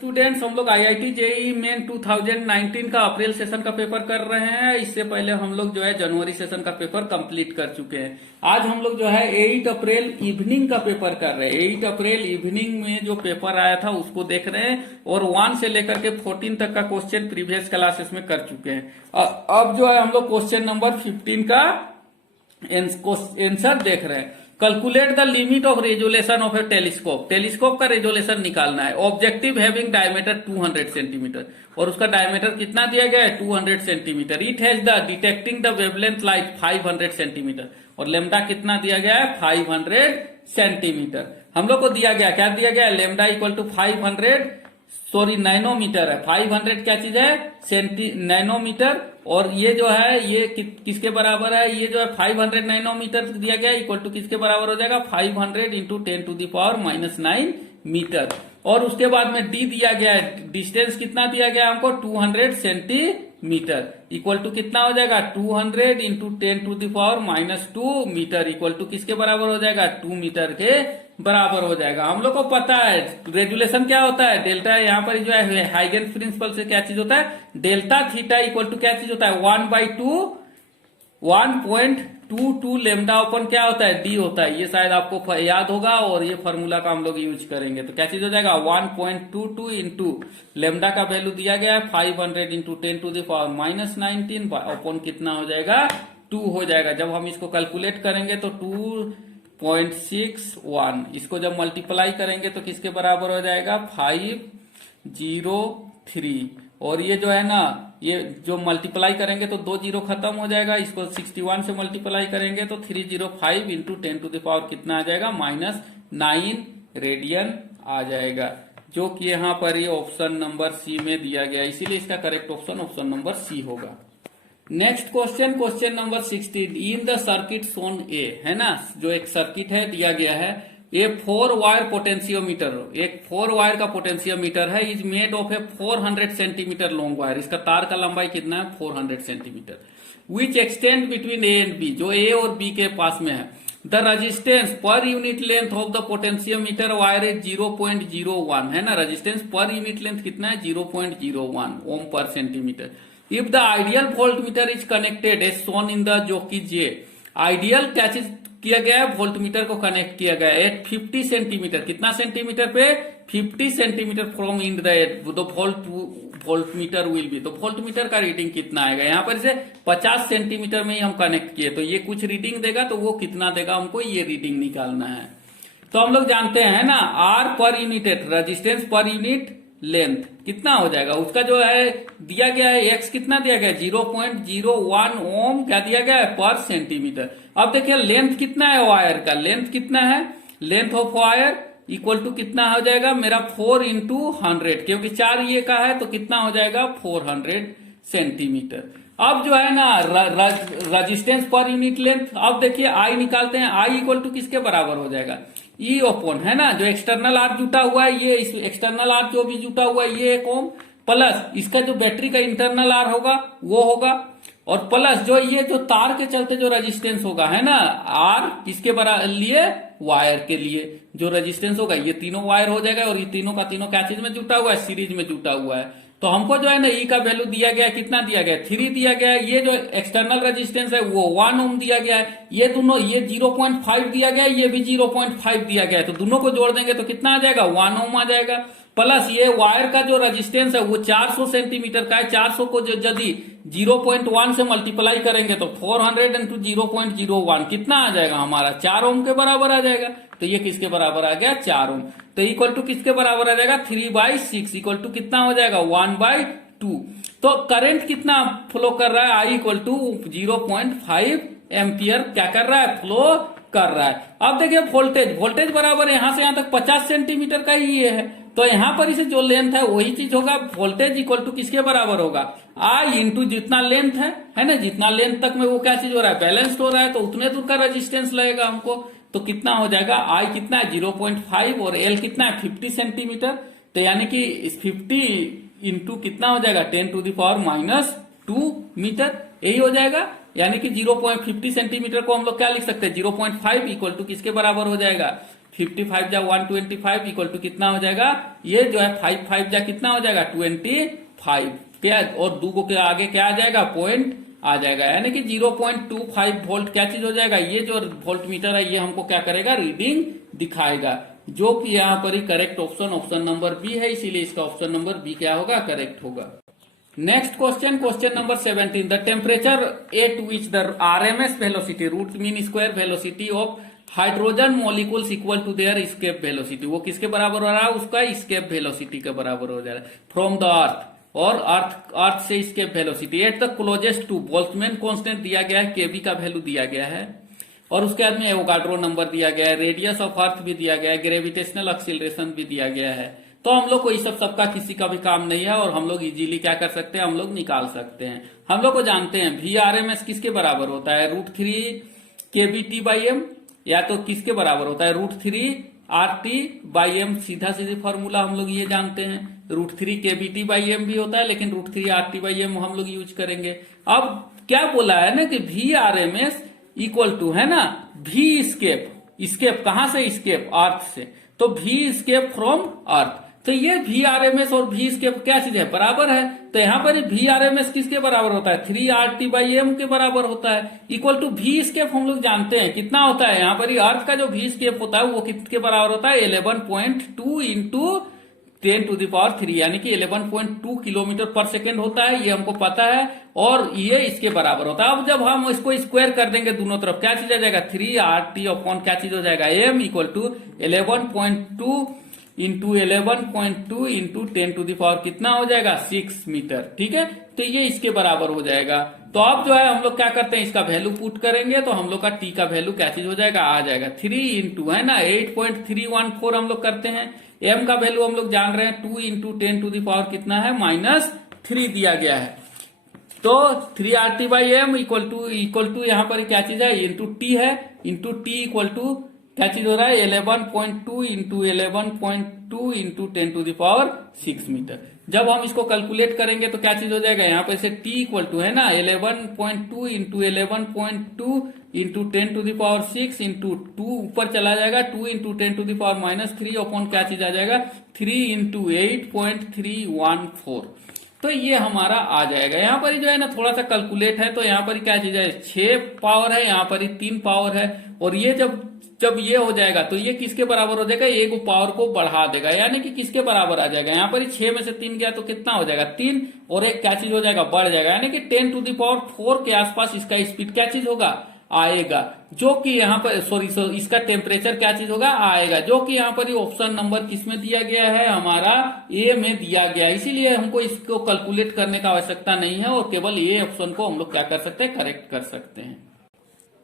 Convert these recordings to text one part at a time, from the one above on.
Students, हम लोग IIT JEE main 2019 का अप्रैल सेशन का पेपर कर रहे हैं। इससे पहले हम लोग जो है जनवरी सेशन का पेपर कंप्लीट कर चुके हैं। आज हम लोग जो है 8 अप्रैल इवनिंग का पेपर कर रहे हैं। 8 अप्रैल इवनिंग में जो पेपर आया था उसको देख रहे हैं और 1 से लेकर के 14 तक का क्वेश्चन प्रीवियस क्लासेस में कर चुके हैं। अब जो है हम लोग क्वेश्चन नंबर 15 का आंसर देख रहे हैं। Calculate the limit of resolution of A telescope. Telescope का रेजोल्यूशन निकालना है। ऑब्जेक्टिव हैविंग डायमीटर 200 सेंटीमीटर और उसका डायमीटर कितना दिया गया है 200 centimetre. It has the detecting the wavelength light 500 centimetre और लेमडा कितना दिया गया है 500 सेंटीमीटर। हम लोग को दिया गया क्या दिया गया है लेमडा इक्वल टू 500 नैनोमीटर है। 500 क्या चीज है नैनोमीटर और ये जो है ये किसके बराबर है, ये जो है 500 नैनोमीटर दिया गया इक्वल टू किसके बराबर हो जाएगा 500 इंटू 10⁻⁹ मीटर। और उसके बाद में डी दिया गया है, डिस्टेंस कितना दिया गया हमको 200 सेंटीमीटर इक्वल टू कितना हो जाएगा 200 इंटू 10⁻⁻² मीटर इक्वल टू किसके बराबर हो जाएगा 2 मीटर के बराबर हो जाएगा। हम लोग को पता है रेजुलेशन क्या होता है डेल्टा। यहाँ पर जो है हाइगेन प्रिंसिपल से क्या चीज होता है डेल्टा थीटा इक्वल टू क्या चीज होता है 1/2 लेमडा ओपन क्या होता है डी होता है। ये शायद आपको याद होगा और ये फॉर्मूला का हम लोग यूज करेंगे। तो क्या चीज हो जाएगा 1.22 इंटू लेमडा का वैल्यू दिया गया है 500 इंटू 10⁻⁹ ओपन कितना हो जाएगा 2 हो जाएगा। जब हम इसको कैलकुलेट करेंगे तो 2.61 इसको जब मल्टीप्लाई करेंगे तो किसके बराबर हो जाएगा 503 और ये जो है ना ये जो मल्टीप्लाई करेंगे तो 2 जीरो खत्म हो जाएगा। इसको 61 से मल्टीप्लाई करेंगे तो 305 इंटू 10⁻⁻ कितना आ जाएगा -9 रेडियन आ जाएगा, जो कि यहाँ पर ये ऑप्शन नंबर सी में दिया गया, इसीलिए इसका करेक्ट ऑप्शन नंबर सी होगा। Next question number 16 in the circuit shown A है ना, जो एक सर्किट है दिया गया है ये 4 वायर पोटेंशियोमीटर, एक 4 वायर का पोटेंशियोमीटर है is made of a 400 centimetre long wire. इसका तार का लंबाई कितना है 400 centimetre which extend between A and B, जो ए और बी के पास में है। The resistance per unit length of the potentiometer wire is 0.01 है ना। रेजिस्टेंस पर यूनिट लेंथ कितना है 0.01 ohm per centimetre. If the ideal voltmeter is connected as shown in the, जो कि जे आइडियल क्या चीज किया गया है वोल्टमीटर को कनेक्ट किया गया है एट 50 सेंटीमीटर, कितना सेंटीमीटर पे 50 centimetre from in the voltmeter will be. तो वोल्टमीटर का रीडिंग कितना आएगा, यहाँ पर इसे 50 सेंटीमीटर में ही हम कनेक्ट किए तो ये कुछ रीडिंग देगा, तो वो कितना देगा हमको ये रीडिंग निकालना है। तो हम लोग जानते हैं ना R per unit resistance per unit length कितना हो जाएगा, उसका जो है दिया गया है एक्स कितना दिया गया है 0.01 ओम क्या दिया गया है पर सेंटीमीटर। अब देखिए लेंथ कितना है वायर का, लेंथ कितना है length of wire equal to कितना हो जाएगा मेरा 4 इंटू 100, क्योंकि 4 ये का है तो कितना हो जाएगा 400 सेंटीमीटर। अब जो है ना रेजिस्टेंस पर यूनिट लेंथ, अब देखिए आई निकालते हैं, आई इक्वल टू किसके बराबर हो जाएगा ई ओपन है ना, जो एक्सटर्नल आर्क जुटा हुआ है ये एक्सटर्नल आर्क जो भी जुटा हुआ है ये 1 ओम प्लस इसका जो बैटरी का इंटरनल आर होगा वो होगा और प्लस जो ये जो तार के चलते जो रेजिस्टेंस होगा है ना आर किसके बराबर लिए वायर के लिए जो रेजिस्टेंस होगा ये तीनों वायर हो जाएगा और ये तीनों का तीनों क्या चीज में जुटा हुआ है सीरीज में जुटा हुआ है। तो हमको जो है ना ई का वैल्यू दिया गया है कितना दिया गया है 3 दिया गया है। ये जो एक्सटर्नल रेजिस्टेंस है वो 1 ओम दिया गया है, ये दोनों ये 0.5 दिया गया है, ये भी 0.5 दिया गया है, तो दोनों को जोड़ देंगे तो कितना आ जाएगा 1 ओम आ जाएगा। प्लस ये वायर का जो रेजिस्टेंस है वो 400 सेंटीमीटर का है, 400 को यदि 0.1 से मल्टीप्लाई करेंगे तो 400 इंटू 0.01 कितना आ जाएगा हमारा 4 ओम के बराबर आ जाएगा। तो ये किसके बराबर आ गया 4 ओम, तो इक्वल टू किसके बराबर आ जाएगा 3/6 इक्वल टू कितना हो जाएगा 1/2। तो करंट कितना फ्लो कर रहा है आई इक्वल टू 0.5 एम्पियर क्या कर रहा है फ्लो कर रहा है। अब देखिए वोल्टेज बराबर यहां से यहां तक 50 सेंटीमीटर का ही ये है, तो यहां पर इसे जो लेंथ है वही चीज होगा। वोल्टेज इक्वल टू किसके बराबर होगा आई इंटू जितना लेंथ है ना, जितना लेंथ तक में वो क्या चीज हो रहा है बैलेंस्ड हो रहा है, तो उतने दूर का रेजिस्टेंस लगेगा हमको। तो कितना हो जाएगा आई कितना है 0.5 और एल कितना है 50 सेंटीमीटर, तो यानी कि 50 इंटू कितना हो जाएगा 10⁻⁻² मीटर, यही हो जाएगा। यानी कि 0.50 सेंटीमीटर को हम लोग क्या लिख सकते हैं 0.5 इक्वल टू किसके बराबर हो जाएगा 55 जा 125 इक्वल टू कितना हो जाएगा, ये जो है 5 जा कितना हो जाएगा 25 क्या, और दो के आगे क्या आ जाएगा पॉइंट आ जाएगा, यानी कि 0.25 वोल्ट क्या चीज हो जाएगा, ये जो वोल्ट मीटर है ये हमको क्या करेगा रीडिंग दिखाएगा, जो कि यहाँ पर ही करेक्ट ऑप्शन नंबर बी है, इसीलिए इसका ऑप्शन नंबर बी क्या होगा करेक्ट होगा। Next question number 17, the temperature at which the RMS velocity root mean square velocity of hydrogen molecules equal to their escape velocity, वो किसके बराबर हो रहा है, उसका एस्केप वेलोसिटी के बराबर हो जा रहा है फ्रॉम द अर्थ, और अर्थ से escape velocity at the closest to Boltzmann constant दिया गया है, केबी का वैल्यू दिया गया है, और उसके बाद में एवोगाड्रो नंबर दिया गया है, रेडियस ऑफ अर्थ भी दिया गया है, ग्रेविटेशनल एक्सीलरेशन भी दिया गया है। तो हम लोग को इस सबका किसी का भी काम नहीं है, और हम लोग इजीली क्या कर सकते हैं, हम लोग निकाल सकते हैं। हम लोग को जानते हैं VRMS किसके बराबर होता है, √3 kBT/m, या तो किसके बराबर होता है √3 RT/m, सीधा सीधी फॉर्मूला हम लोग ये जानते हैं, √3 kBT/m भी होता है, लेकिन √3 RT/m हम लोग यूज करेंगे। अब क्या बोला है ना कि VRMS इक्वल टू है ना V स्केप कहां से, स्केप अर्थ से, तो V स्केप फ्रॉम अर्थ, तो ये VRMS और V स्केप क्या चीज है बराबर है, तो यहाँ पर VRMS किसके बराबर होता है 3 RT/m के बराबर होता है, इक्वल टू V स्केप हम लोग जानते हैं कितना होता है, यहाँ पर अर्थ का जो V स्केप होता है वो किसके बराबर होता है 11.2 इंटू 10⁻³ यानी कि 11.2 किलोमीटर पर सेकेंड होता है, ये हमको पता है, और ये इसके बराबर होता है। अब जब हम इसको स्क्वायर कर देंगे दोनों तरफ क्या चीज आ जाएगा 3RT अपॉन क्या चीज हो जाएगा m equal to 11.2 into 11.2 into 10⁻³ कितना हो जाएगा 6 मीटर, ठीक है, तो ये इसके बराबर हो जाएगा। तो अब जो है हम लोग क्या करते हैं, इसका वैल्यू पुट करेंगे तो हम लोग का t का वैल्यू क्या चीज हो जाएगा आ जाएगा 3 इंटू है ना 8.314 हम लोग करते हैं, m का वैल्यू हम लोग जान रहे हैं 2 इंटू 10⁻³ कितना है -3 दिया गया है, तो 3RT/m इक्वल टू यहाँ पर क्या चीज है इंटू t है, इंटू t इक्वल टू क्या चीज हो रहा है 11.2 इंटू 11.2 इंटू 10⁻6 मीटर। जब हम इसको कैलकुलेट करेंगे तो क्या चीज हो जाएगा, यहाँ पर से t इक्वल टू है ना 11.2 इंटू 11.2 इंटू 10⁻6 इंटू 2 ऊपर चला जाएगा 2 इंटू 10⁻³ अपॉन क्या चीज आ जाएगा 3 इंटू 8.314, तो ये हमारा आ जाएगा। यहाँ पर जो है ना थोड़ा सा कैलकुलेट है, तो यहाँ पर क्या चीज है 6 पावर है, यहाँ पर 3 पावर है, और ये जब ये हो जाएगा तो ये किसके बराबर हो जाएगा, एक पावर को बढ़ा देगा, यानी कि किसके बराबर आ जाएगा, यहाँ पर 6 में से 3 गया तो कितना हो जाएगा 3, और एक क्या चीज हो जाएगा बढ़ जाएगा, यानी कि 10⁻4 के आसपास इसका स्पीड क्या चीज होगा आएगा, जो कि यहाँ पर सॉरी इसका टेम्परेचर क्या चीज होगा आएगा, जो कि यहाँ पर ऑप्शन नंबर किसमें दिया गया है हमारा ए में दिया गया, इसीलिए हमको इसको कैलकुलेट करने का आवश्यकता नहीं है, और केवल ए ऑप्शन को हम लोग क्या कर सकते हैं करेक्ट कर सकते हैं।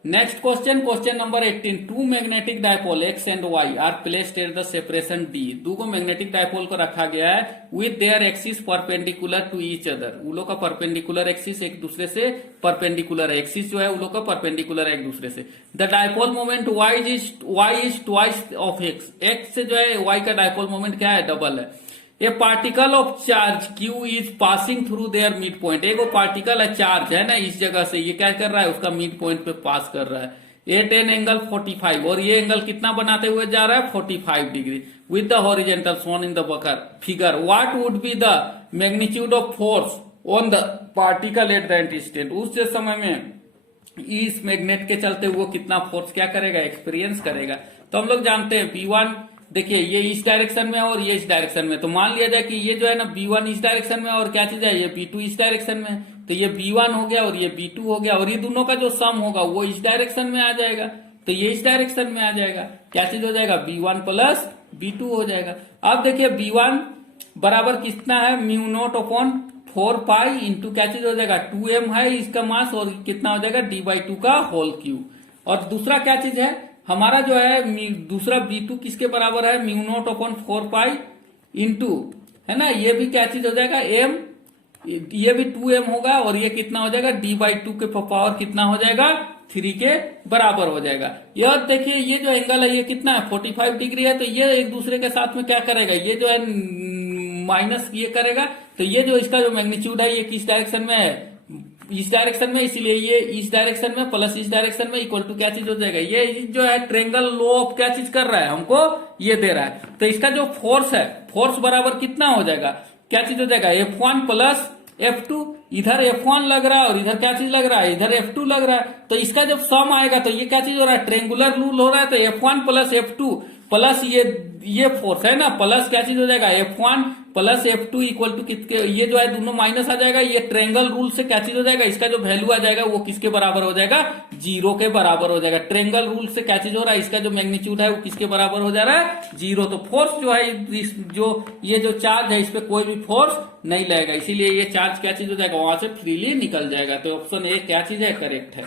Next question number 18, two magnetic dipole X and Y are placed at the separation D, दो को मैग्नेटिक डायपोल को रखा गया है with their axis perpendicular to each other, उन लोग का परपेंडिकुलर एक्सिस एक दूसरे से परपेंडिकुलर है, एक्सिस जो है उन लोग का परपेंडिकुलर है एक दूसरे से। The dipole moment Y is twice of X, X से जो है वाई का डायपोल मोमेंट क्या है डबल है। ए particle of charge Q is passing through their mid point, एक वो पार्टिकल है चार्ज है ना इस जगह से, ये क्या कर रहा है उसका मिड पॉइंट पे पास कर रहा है एट एन एंगल 45, और ये एंगल कितना बनाते हुए जा रहा है 45 degree with the horizontal shown in the figure, what would be the magnitude of force on the particle at the instant, उस समय में इस मैग्नेट के चलते वो कितना फोर्स क्या करेगा एक्सपीरियंस करेगा। तो हम लोग जानते हैं B1 देखिए ये इस डायरेक्शन में और ये इस डायरेक्शन में, तो मान लिया जाए कि ये जो है ना B1 इस डायरेक्शन में और क्या चीज है ये B2 इस डायरेक्शन में, तो ये B1 हो गया और ये B2 हो गया, और ये दोनों का जो सम होगा वो इस डायरेक्शन में आ जाएगा, तो ये इस डायरेक्शन में आ जाएगा, क्या चीज हो जाएगा B1 प्लस B2 हो जाएगा। अब देखिए B1 बराबर कितना है μ0/4 इंटू क्या चीज हो जाएगा 2m है इसका मास, और कितना हो जाएगा d/2 का होल क्यूब, और दूसरा क्या चीज है हमारा जो है दूसरा B2 किसके बराबर है μ0/4 इंटू है ना, ये भी क्या चीज हो जाएगा m, ये भी 2m होगा, और ये कितना हो जाएगा d/2 के पावर कितना हो जाएगा 3 के बराबर हो जाएगा। यह देखिए ये जो एंगल है ये कितना है 45 डिग्री है, तो ये एक दूसरे के साथ में क्या करेगा ये जो है माइनस ये करेगा, तो ये जो इसका जो मैग्नीट्यूड है ये किस डायरेक्शन में है इस डायरेक्शन में, इसीलिए ये इस डायरेक्शन में प्लस इस डायरेक्शन में इक्वल टू क्या चीज हो जाएगा, ये जो है ट्रेंगल लो ऑफ क्या चीज कर रहा है, हमको ये दे रहा है। तो इसका जो फोर्स है, फोर्स बराबर कितना हो जाएगा, क्या चीज हो जाएगा, F1 प्लस F2। इधर F1 लग रहा है और इधर क्या चीज लग रहा है, इधर F2 लग रहा है। तो इसका जब सम आएगा तो ये क्या चीज हो रहा है, ट्रेंगुलर रूल हो रहा है। तो F1 प्लस F2 प्लस ये फोर्स है ना, प्लस क्या चीज हो जाएगा, F1 plus F2 equal to कितने, ये जो है दोनों माइनस आ जाएगा। ये ट्रेंगल रूल से क्या चीज हो जाएगा, इसका जो वैल्यू आ जाएगा वो किसके बराबर हो जाएगा, 0 के बराबर हो जाएगा। ट्रेंगल रूल से क्या चीज हो रहा है, इसका जो मैग्नीट्यूड है वो किसके बराबर हो जा रहा है, 0। तो फोर्स जो है ये जो चार्ज है इस पे कोई भी फोर्स नहीं लगेगा, इसीलिए ये चार्ज क्या चीज हो जाएगा, वहां से फ्रीली निकल जाएगा। तो ऑप्शन ए क्या चीज है, करेक्ट है।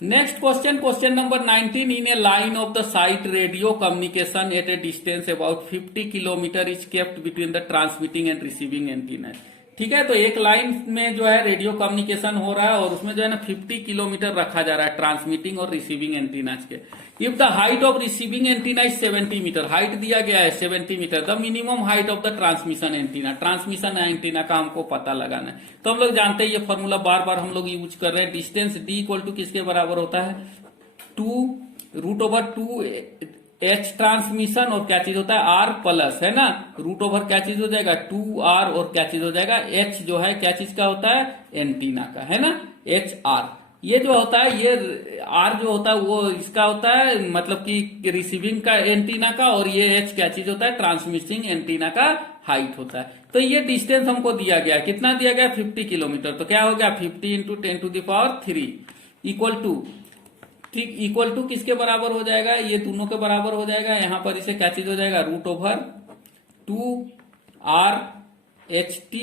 Next question, question number 19, in A line of the site radio communication at A distance about 50 kilometre is kept between the transmitting and receiving antenna. ठीक है, तो एक लाइन में जो है रेडियो कम्युनिकेशन हो रहा है और उसमें जो है ना 50 किलोमीटर रखा जा रहा है ट्रांसमिटिंग और रिसीविंग एंटीनाज के। If the height of receiving antenna is 70 metre, height दिया गया है 70 metre, the minimum height of the transmission antenna, transmission antenna का हमको पता लगाना है। तो हम लोग जानते हैं ये फॉर्मूला बार बार हम लोग यूज कर रहे हैं। डिस्टेंस डी इक्वल टू किसके बराबर होता है, 2√2 एच ट्रांसमिशन और क्या चीज होता है, आर प्लस, है ना, रूट ओवर क्या चीज हो जाएगा, 2r और क्या चीज हो जाएगा, एच जो है क्या चीज का होता है, एंटीना का, है ना, HR। ये जो होता है, ये आर जो होता है वो इसका होता है मतलब कि रिसीविंग का एंटीना का, और ये एच क्या चीज होता है, ट्रांसमिटिंग एंटीना का हाइट होता है। तो ये डिस्टेंस हमको दिया गया, कितना दिया गया, 50 किलोमीटर। तो क्या हो गया, 50 इंटू 10⁻³ इक्वल टू, ठीक, इक्वल टू किसके बराबर हो जाएगा, ये दोनों के बराबर हो जाएगा। यहां पर इसे क्या चीज हो जाएगा, √2RHT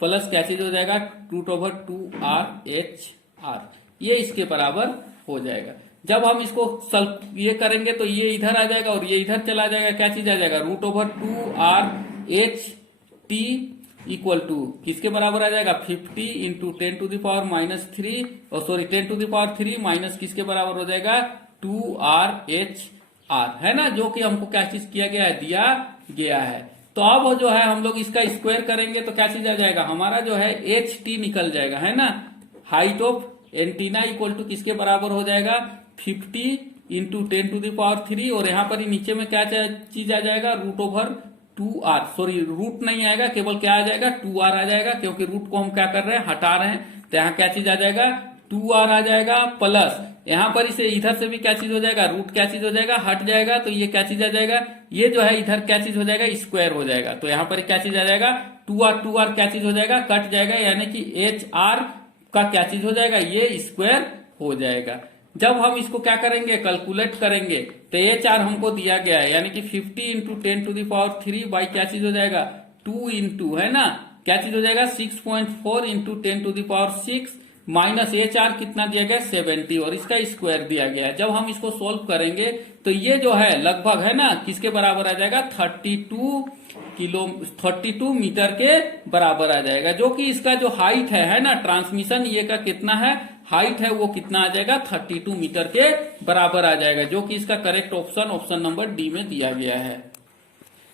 प्लस क्या चीज हो जाएगा, √2RHR, ये इसके बराबर हो जाएगा। जब हम इसको ये करेंगे तो ये इधर आ जाएगा और ये इधर चला जाएगा, क्या चीज आ जाएगा, √2RHT इक्वल टू किसके बराबर आ जाएगा, 50 इंटू 10⁻³ और सॉरी 10⁻³ माइनस किसके बराबर हो जाएगा, 2RHR, है ना, जो कि हमको क्या चीज किया गया है, दिया गया है। तो अब जो है हम लोग इसका स्क्वायर करेंगे तो क्या चीज आ जाएगा, हमारा जो है HT निकल जाएगा, है ना, height of antenna equal to किसके बराबर हो जाएगा, 50 इंटू 10⁻³ और यहाँ पर ही नीचे में क्या चीज आ जाएगा, √2r, सॉरी रूट नहीं आएगा, केवल क्या आ जाएगा, 2r आ जाएगा, क्योंकि रूट को हम क्या कर रहे हैं, हटा रहे हैं। तो यहाँ क्या चीज आ जाएगा, 2r आ जाएगा प्लस यहाँ पर इसे इधर से भी क्या चीज हो जाएगा, रूट क्या चीज हो जाएगा, हट जाएगा। तो ये क्या चीज आ जाएगा, ये जो है इधर क्या चीज हो जाएगा, स्क्वायर हो जाएगा। तो यहाँ पर क्या चीज आ जाएगा, 2r क्या चीज हो जाएगा, कट जाएगा, यानी कि HR का क्या चीज हो जाएगा, ये स्क्वायर हो जाएगा। जब हम इसको क्या करेंगे, कैलकुलेट करेंगे, तो HR हमको दिया गया है, यानी कि 50 इंटू 10⁻³ बाई क्या चीज हो जाएगा, 2 इंटू, है ना, क्या चीज हो जाएगा, 6.4 इंटू 10⁻6 माइनस HR कितना दिया गया, 70 और इसका स्क्वायर दिया गया है। जब हम इसको सोल्व करेंगे तो ये जो है लगभग, है ना, किसके बराबर आ जाएगा, 32 मीटर के बराबर आ जाएगा, जो कि इसका जो हाइट है ना, ट्रांसमिशन ये का कितना है, हाइट है वो कितना आ जाएगा, 32 मीटर के बराबर आ जाएगा, जो कि इसका करेक्ट ऑप्शन नंबर डी में दिया गया है।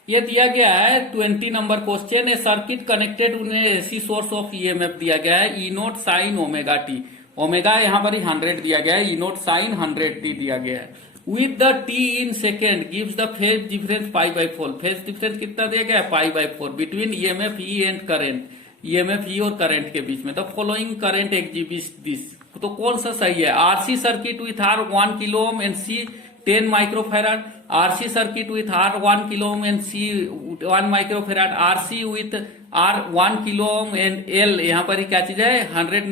ये दिया गया है 20 नंबर क्वेश्चन, ए सर्किट कनेक्टेड उन्हें एसी सोर्स ऑफ EMF दिया गया है, E0 साइन ω t, ओमेगा यहाँ पर 100 दिया गया है, E0 साइन 100t दिया गया है, with the t in second gives the phase difference π/4, phase difference कितना दिया गया है, π/4 between EMF E and current, EMF E और करंट के बीच में। The following current exhibits this, तो कौन सा सही है, RC circuit with R 1 kilo ohm and C 10 microfarad, RC circuit with R 1 kilo ohm and C 1 microfarad, RC with R 1 kilo ohm and L यहाँ पर ही क्या चीज है, 100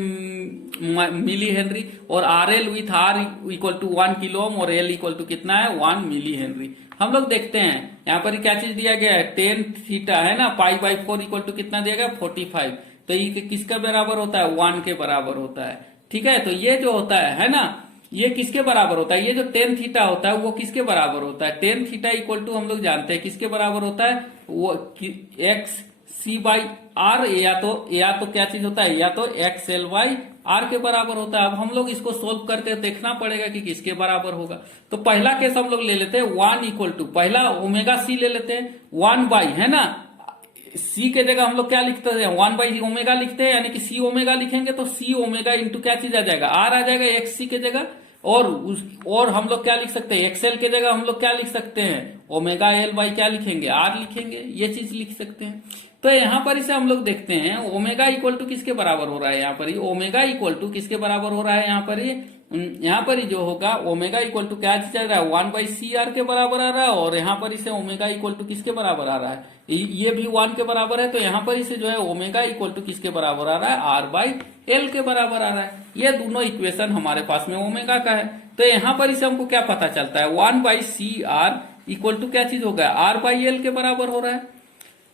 मिली हेनरी, और RL with R equal to 1 kilo ohm और L equal to कितना है, 1 मिली हेनरी। हम लोग देखते हैं यहाँ पर क्या चीज दिया गया है, tan थीटा, है ना, π/4 इक्वल टू कितना दिया गया, 45। तो ये किसका बराबर होता है, 1 के बराबर होता है। ठीक है, तो ये जो होता है ना, ये किसके बराबर होता है, ये जो tan थीटा होता है वो किसके बराबर होता है, tan थीटा इक्वल टू हम लोग जानते हैं किसके बराबर होता है, वो XC/R, या तो क्या चीज होता है, या तो XL/R के बराबर होता है। अब हम लोग इसको सोल्व करके देखना पड़ेगा कि किसके बराबर होगा। तो पहला केस हम लोग ले लेते हैं 1 इक्वल टू, पहला ω c ले लेते हैं 1 बाई, है ना, सी के जगह हम लोग क्या लिखते हैं, 1/ओमेगा लिखते हैं, यानी कि सी ओमेगा लिखेंगे तो सी ओमेगा इंटू क्या चीज आ जाएगा, आर आ जाएगा एक्स सी के जगह। और हम लोग क्या लिख सकते हैं, एक्सएल के जगह हम लोग क्या लिख सकते हैं, ओमेगा एल बाई क्या लिखेंगे, आर लिखेंगे, ये चीज लिख सकते हैं। तो यहां पर इसे हम लोग देखते हैं ओमेगा इक्वल टू किसके बराबर हो रहा है, यहाँ पर ही ओमेगा इक्वल टू किसके बराबर हो रहा है, यहाँ पर ही जो होगा ओमेगा इक्वल टू क्या चल रहा है, 1/CR के बराबर आ रहा है। और यहाँ पर इसे ओमेगा इक्वल टू किसके बराबर आ रहा है, ये भी 1 के बराबर है, तो यहाँ पर इसे जो है ओमेगा इक्वल टू किसके बराबर आ रहा है, R/L के बराबर आ रहा है। ये दोनों इक्वेशन हमारे पास में ओमेगा का है। तो यहाँ पर इसे हमको क्या पता चलता है, 1/CR इक्वल टू क्या चीज हो गया, R/L के बराबर हो रहा है,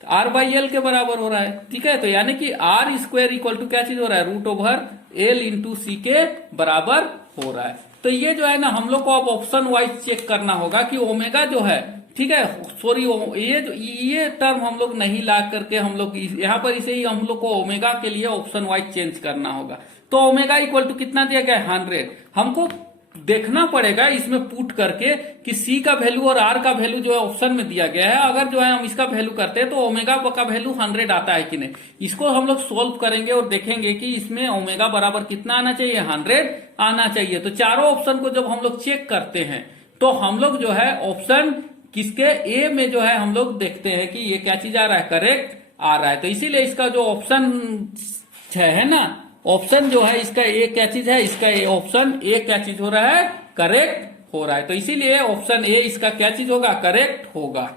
R/L के बराबर हो रहा है। ठीक है, तो यानी कि R स्क्वायर इक्वल टू क्या चीज हो रहा है, √L इंटू सी के बराबर हो रहा है। तो ये जो है ना हम लोग को अब ऑप्शन वाइज चेक करना होगा कि ओमेगा जो है, ठीक है, सॉरी ये टर्म हम लोग नहीं ला करके हम लोग यहाँ पर इसे ही हम लोग को ओमेगा के लिए ऑप्शन वाइज चेंज करना होगा। तो ओमेगा इक्वल टू कितना दिया गया है, 100। हमको देखना पड़ेगा इसमें पुट करके कि सी का वैल्यू और आर का वैल्यू जो है ऑप्शन में दिया गया है, अगर जो है हम इसका वैल्यू करते हैं तो ओमेगा का वैल्यू 100 आता है कि नहीं। इसको हम लोग सोल्व करेंगे और देखेंगे कि इसमें ओमेगा बराबर कितना आना चाहिए, 100 आना चाहिए। तो चारों ऑप्शन को जब हम लोग चेक करते हैं तो हम लोग जो है ऑप्शन किसके ए में जो है हम लोग देखते हैं कि ये क्या चीज आ रहा है, करेक्ट आ रहा है। तो इसीलिए इसका जो ऑप्शन है ना, ऑप्शन जो है इसका ए क्या चीज है, इसका ऑप्शन ए क्या चीज हो रहा है, करेक्ट हो रहा है। तो इसीलिए ऑप्शन ए इसका क्या चीज होगा, करेक्ट होगा।